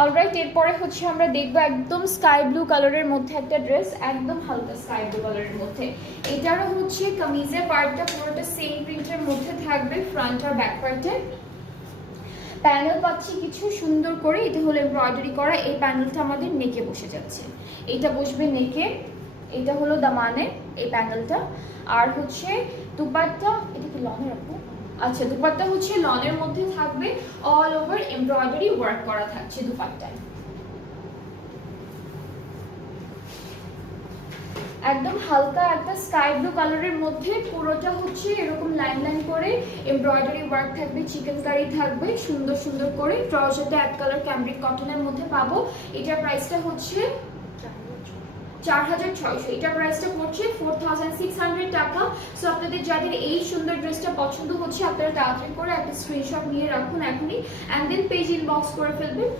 Alright, এরপরে হচ্ছে আমরা দেখবো একদম স্কাই ব্লু কালারের মধ্যে একটা ড্রেস, একদম হালকা স্কাই ব্লু কালারের মধ্যে। এটারও হচ্ছে কামিজের পার্টটা পুরোটা সেম প্রিন্টের মধ্যে থাকবে, ফ্রন্ট আর ব্যাক পার্টে প্যানেল পাচ্ছি কিছু সুন্দর করে, এটা হলো এমব্রয়ডারি করা। এই প্যানেলটা আমাদের নেকে বসে যাচ্ছে, এটা বসবে নেকে, এটা হলো দামানে এই প্যানেলটা। আর হচ্ছে দুপাট্টা, এটা কি লনের রাখবো? আচ্ছা, দুপাট্টা হচ্ছে লনের মধ্যে থাকবে, অল ওভার এমব্রয়ডারি ওয়ার্ক করা থাকছে দুপাট্টায়। একদম হালকা একটা স্কাই ব্লু কালারের মধ্যে পুরোটা হচ্ছে এরকম লাইন লাইন করে এমব্রয়ডারি ওয়ার্ক থাকবে, চিকেন কারি থাকবে সুন্দর সুন্দর করে। ট্রাউজারটা এক কালার ক্যামব্রিক কটনের মধ্যে পাবো। এটার প্রাইসটা হচ্ছে 4600, এটার প্রাইসটা পড়ছে 4600 টাকা। সো আপনাদের যাদের এই সুন্দর ড্রেসটা পছন্দ হচ্ছে আপনারা তাড়াতাড়ি করে একটা স্ক্রিনশট নিয়ে রাখুন এখনই, অ্যান্ড দেন পেজ ইনবক্স করে ফেলবেন।